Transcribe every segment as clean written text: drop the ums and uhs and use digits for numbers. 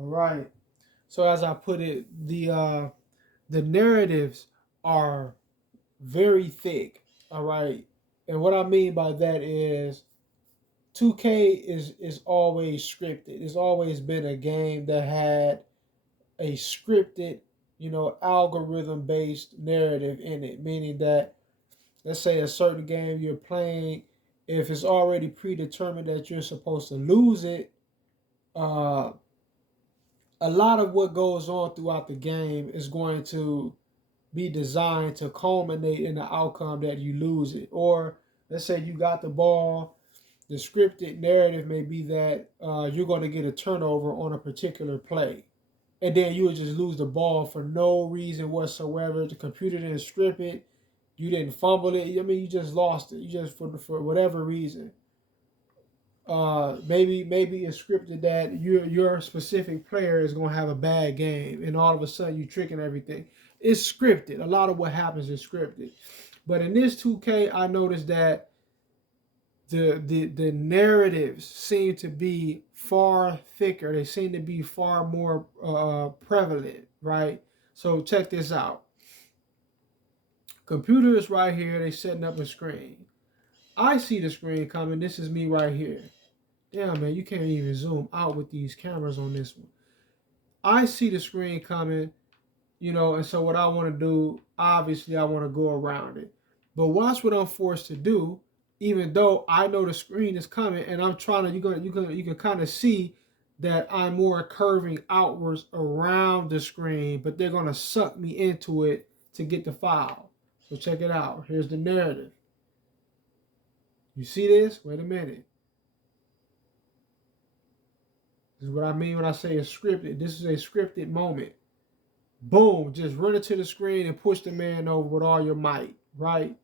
All right. So as I put it, the narratives are very thick. All right. And what I mean by that is 2K is always scripted. It's always been a game that had a scripted, algorithm based narrative in it, meaning that let's say a certain game you're playing, if it's already predetermined that you're supposed to lose it, uh, a lot of what goes on throughout the game is going to be designed to culminate in the outcome that you lose it. Or let's say you got the ball, the scripted narrative may be that you're going to get a turnover on a particular play. And then you would just lose the ball for no reason whatsoever. The computer didn't strip it. You didn't fumble it. I mean, you just lost it. You just for whatever reason. Maybe it's scripted that your specific player is gonna have a bad game, and all of a sudden you tricking everything. It's scripted. A lot of what happens is scripted. But in this 2K, I noticed that the narratives seem to be far thicker. They seem to be far more prevalent, right? So check this out. Computer is right here. They setting up a screen. I see the screen coming. This is me right here. Damn, man, you can't even zoom out with these cameras on this one. I see the screen coming, and so what I want to do, obviously, I want to go around it. But watch what I'm forced to do, even though I know the screen is coming, and I'm trying to. You can kind of see that I'm more curving outwards around the screen, but they're gonna suck me into it to get the foul. So check it out. Here's the narrative. You see this? Wait a minute. This is what I mean when I say it's scripted. This is a scripted moment. Boom, just run it to the screen and push the man over with all your might, right?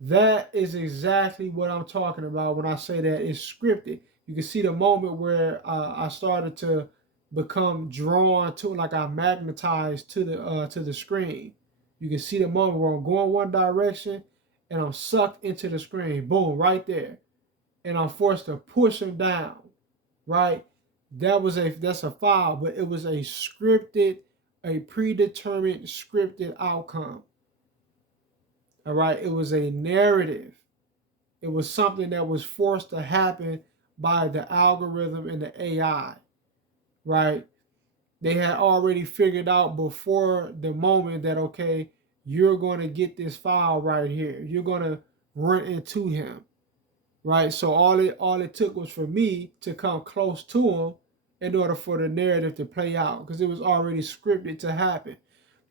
That is exactly what I'm talking about when I say that it's scripted. You can see the moment where I started to become drawn to it, like I magnetized to the screen. You can see the moment where I'm going one direction and I'm sucked into the screen. Boom, right there. And I'm forced to push him down, right? That's a foul, but it was a predetermined scripted outcome. All right, it was a narrative. It was something that was forced to happen by the algorithm and the AI, right? They had already figured out before the moment that okay, you're going to get this foul right here. You're going to run into him, right? So all it took was for me to come close to him in order for the narrative to play out because it was already scripted to happen.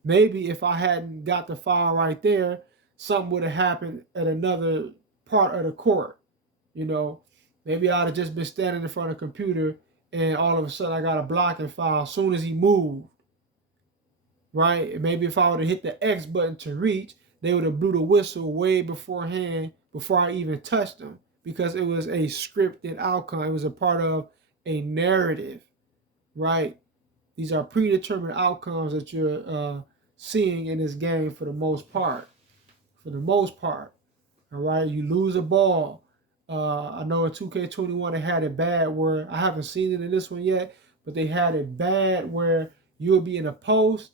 Maybe if I hadn't got the foul right there, something would have happened at another part of the court. You know, maybe I'd have just been standing in front of the computer and all of a sudden I got a blocking foul as soon as he moved, right? And maybe if I would have hit the X button to reach, they would have blew the whistle way beforehand before I even touched them because it was a scripted outcome. It was a part of a narrative, right? These are predetermined outcomes that you're seeing in this game for the most part. For the most part, all right. You lose a ball. I know in 2K21 they had it bad where I haven't seen it in this one yet, but they had it bad where you would be in a post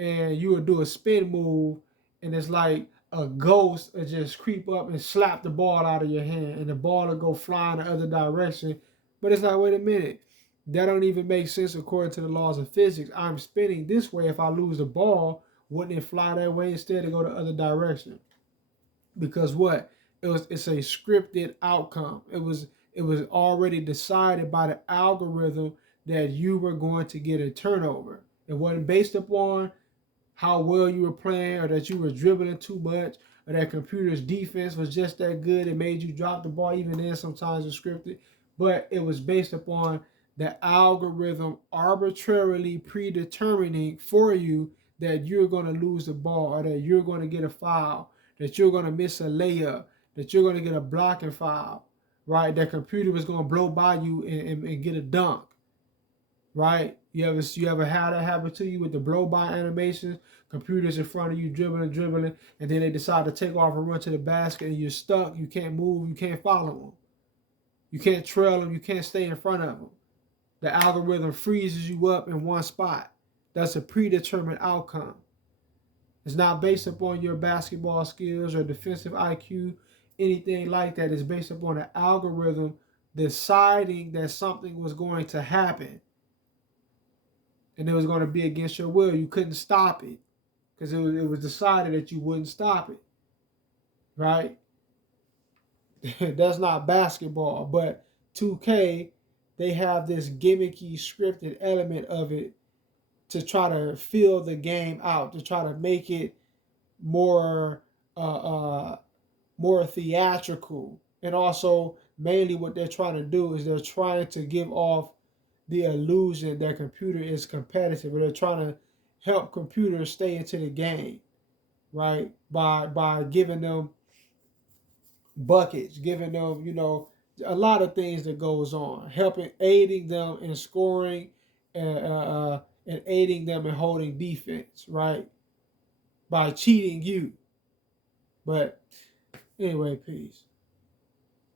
and you would do a spin move, and it's like a ghost would just creep up and slap the ball out of your hand, and the ball would go flying the other direction. But it's like, wait a minute, that don't even make sense according to the laws of physics. I'm spinning this way. If I lose the ball, wouldn't it fly that way instead of go the other direction? Because what? It's a scripted outcome. It was already decided by the algorithm that you were going to get a turnover. It wasn't based upon how well you were playing or that you were dribbling too much or that computer's defense was just that good. It made you drop the ball. Even then, sometimes it's scripted. But it was based upon the algorithm arbitrarily predetermining for you that you're going to lose the ball or that you're going to get a foul, that you're going to miss a layup, that you're going to get a blocking foul, right? That computer was going to blow by you and get a dunk, right? You ever had that happen to you with the blow by animations? Computers in front of you dribbling, and then they decide to take off and run to the basket, and you're stuck. You can't move. You can't follow them. You can't trail them. You can't stay in front of them. The algorithm freezes you up in one spot. That's a predetermined outcome. It's not based upon your basketball skills or defensive IQ, anything like that. It's based upon the algorithm deciding that something was going to happen and it was going to be against your will. You couldn't stop it because it was decided that you wouldn't stop it, right? That's not basketball, but 2K, they have this gimmicky scripted element of it to try to fill the game out, to try to make it more more theatrical. And also mainly what they're trying to do is they're trying to give off the illusion that computer is competitive, or they're trying to help computers stay into the game, right? By giving them buckets, giving them, a lot of things that goes on, helping, aiding them in scoring, and aiding them in holding defense, right? By cheating you. But anyway, peace.